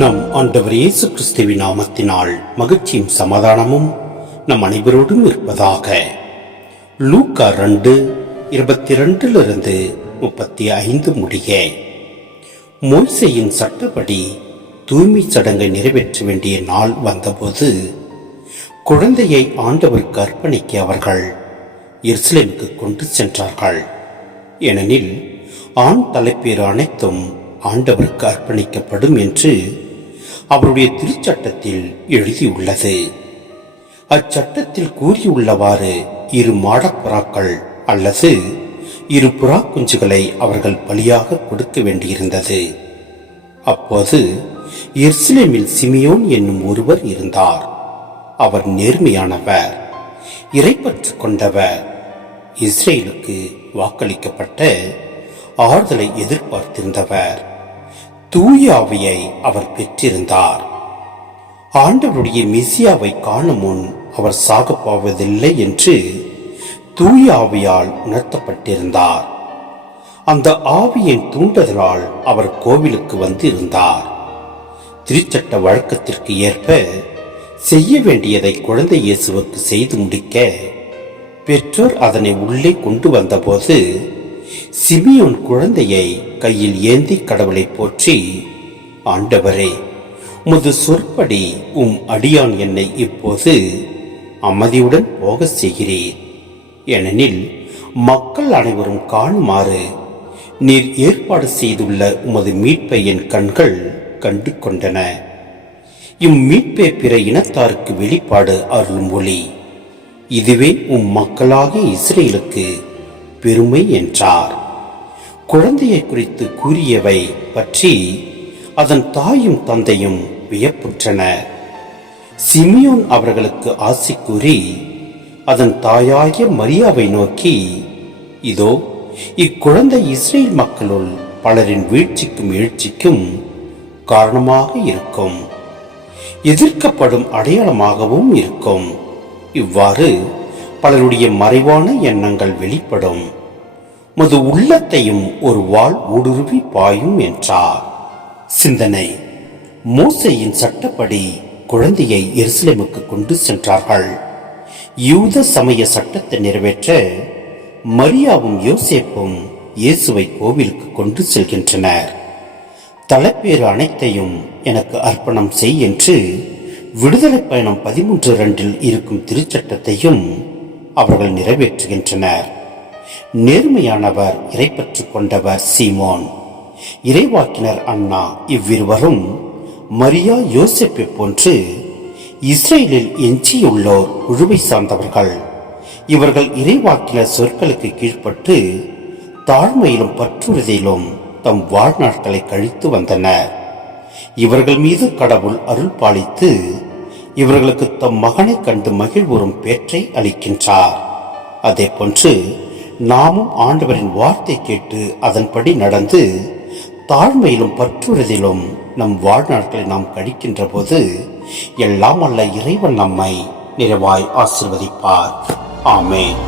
நம் ஆண்டவர் இயேசு கிறிஸ்துவின் நாமத்தினால் மகிழ்ச்சியும் சமாதானமும் நம் அனைவரோடும் இருப்பதாக. லூக்கா 2:22-35 முடிய. மோசேயின் சட்டப்படி தூய்மை சடங்கை நிறைவேற்ற வேண்டிய நாள் வந்தபோது குழந்தையை ஆண்டவருக்கு அர்ப்பணிக்க அவர்கள் எருசலேமுக்கு கொண்டு சென்றார்கள். ஏனெனில் ஆண் தலைப்பேறு அனைத்தும் ஆண்டவருக்கு அர்ப்பணிக்கப்படும் என்று அவருடைய திருச்சட்டத்தில் எழுதியுள்ளது. அச்சட்டத்தில் கூறியுள்ளவாறு 2 மாடப்புறாக்கள் அல்லது 2 புறா குஞ்சுகளை அவர்கள் பலியாக கொடுக்க வேண்டியிருந்தது. அப்போது எருசலேமில் சிமியோன் என்னும் ஒருவர் இருந்தார். அவர் நேர்மையானவர், இறைப்பற்று கொண்டவர், இஸ்ரேலுக்கு வாக்களிக்கப்பட்ட ஆறுதலை எதிர்பார்த்திருந்தவர். தூய ஆவியை அவர் பெற்றிருந்தார். ஆண்டவருடைய மெசியாவை காணும் முன் அவர் சாகப்போவதில்லை என்று தூய ஆவியால் உணர்த்தப்பட்டிருந்தார். அந்த ஆவியின் தூண்டுதலால் அவர் கோவிலுக்கு வந்து இருந்தார். திருச்சட்ட வழக்கத்திற்கு ஏற்ப செய்ய வேண்டியதை குழந்தை இயேசுவுக்கு செய்து முடிக்க பெற்றோர் அதனை உள்ளே கொண்டு வந்தபோது சிமியோன் குழந்தையை கையில் ஏந்தி கடவுளை போற்றி, ஆண்டவரே, உமது சொற்படி அடியான் என்னை இப்போது அமைதியுடன் போக செய்கிறீர். ஏனெனில் மக்கள் அனைவரும் காணுமாறு நீர் ஏற்பாடு செய்துள்ள உமது மீட்பை என் கண்கள் கண்டு கொண்டன. இம்மீட்பே பிற இனத்தாருக்கு வெளிப்பாடு அருளும் ஒளி. இதுவே மக்களாகிய இஸ்ரேலுக்கு பெருமை என்றார். குழந்தையை குறித்து கூறியவை பற்றி அதன் தாயும் தந்தையும் வியப்புற்றனர். சிமியோன் அவர்களுக்கு ஆசி கூறி அதன் தாயாகிய மரியாவை நோக்கி, இதோ இக்குழந்தை இஸ்ரேல் மக்களுள் பலரின் வீழ்ச்சிக்கும் எழுச்சிக்கும் காரணமாக இருக்கும், எதிர்க்கப்படும் அடையாளமாகவும் இருக்கும். இவ்வாறு பலருடைய மறைவான எண்ணங்கள் வெளிப்படும். மது உள்ளத்தையும் ஒரு வாள் ஊடுருவி பாயும் என்றார். சிந்தனை: மோசேயின் சட்டப்படி குழந்தையை எருசலேமுக்கு கொண்டு சென்றார்கள். யூத சமய சட்டத்தை நிறைவேற்ற மரியாவும் யோசேப்பும் இயேசுவை கோவிலுக்கு கொண்டு செல்கின்றனர். தலைப்பேறு அனைத்தையும் எனக்கு அர்ப்பணம் செய் என்று விடுதலை பயணம் 13:2 இருக்கும் திருச்சட்டத்தையும் அவர்கள் நிறைவேற்றுகின்றனர். நேர்மையானவர், இறைப்பற்று கொண்டவர் சீமோன், இறைவாக்கினர் அன்னா இவ்விருவரும் மரியா யோசேப்பை போன்று இஸ்ரேலில் எஞ்சியுள்ளோர் குழுவை சார்ந்தவர்கள். இவர்கள் இறைவாக்கினர் சொற்களுக்கு கீழ்ப்பட்டு தாழ்மையிலும் பற்றுறுதியிலும் தம் வாழ்நாட்களை கழித்து வந்தனர். இவர்கள் மீது கடவுள் அருள் பாலித்து இவர்களுக்கு தம் மகனை கண்டு மகிழ்வுறும் பேற்றை அளிக்கின்றார். அதே போன்று நாமும் ஆண்டவரின் வார்த்தை கேட்டு அதன்படி நடந்து தாழ்மையிலும் பற்றுறுதியிலும் நம் வாழ்நாட்களை நாம் கழிக்கின்ற போது எல்லாம் அல்ல இறைவன் நம்மை நிறைவாய் ஆசீர்வதிப்பார். ஆமென்.